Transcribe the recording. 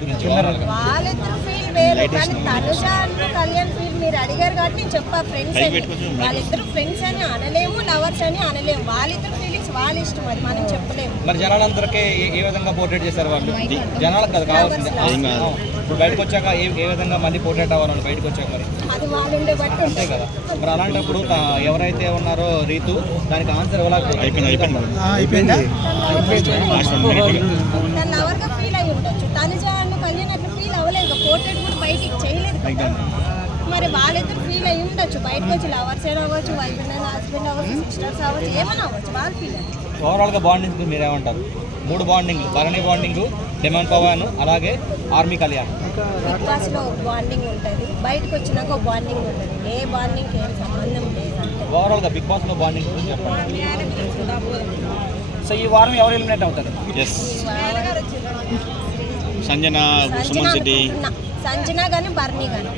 గురించి వాళ్ళిద్దరు ఫీల్ వేరు, కానీ తనుజ అండ్ కళ్యాణ్ ఫీల్ మీరు అడిగారు కాబట్టి నేను చెప్పా ఫ్రెండ్స్ అని. వాళ్ళిద్దరు ఫ్రెండ్స్ అని అనలేము, లవర్స్ అని అనలేము. వాళ్ళిద్దరు ఫీలింగ్స్ వాళ్ళ ఇష్టం, అది మనం చెప్పలేము. మరి జనాలందరికీ ఏ విధంగా పోర్ట్రేట్ చేశారు వాళ్ళు? జనాలకు కదా కావాల్సింది. ఇప్పుడు బయటకు వచ్చాక ఏ విధంగా మళ్ళీ పోర్ట్రేట్ అవ్వాలని బయటకు వచ్చాక మరి అది వాళ్ళు ఉండే బట్టి అంతే కదా. మరి అలాంటప్పుడు ఎవరైతే ఉన్నారో రీతు దానికి ఆన్సర్ అయిపోయింది. తన లవర్ గా ఫీల్ అయి ఉండొచ్చు. తనుజ అండ్ కళ్యాణ్ అట్లా ఫీల్ అవ్వలేదు, పోర్ట్రేట్ కూడా బయటికి చేయలేదు కదా. మరి వాళ్ళిద్దరు ఫీల్ అయి ఉండొచ్చు, బయటకు వచ్చి లవర్స్ అయినా అవ్వచ్చు, వైఫ్ అండ్ హస్బెండ్ అవ్వచ్చు, సిస్టర్స్ అవ్వచ్చు, ఏమైనా అవ్వచ్చు, వాళ్ళు ఫీల్ అయ్యారు. ఓవరాల్గా బాండింగ్ మీరేమంటారు? 3 bonding, Bharani bonding, demon Pavan, అలాగే ఆర్మీ కళ్యాణ్. బిగ్ బాస్ లో ఒక బాండింగ్ ఉంటుంది, బయటకు వచ్చినాక ఒక బాండింగ్ ఉంటుంది. ఏ బాండింగ్ ఏం సంబంధం లేదు. ఓవరాల్గా బిగ్ బాస్ లో బాండింగ్ గురించి చెప్పండి. సో ఈ వారం ఎవరు ఎలిమినేట్ అవుతారు? సంజన, సుమన్ శెట్టి, సంజన కానీ బర్నీ కానీ.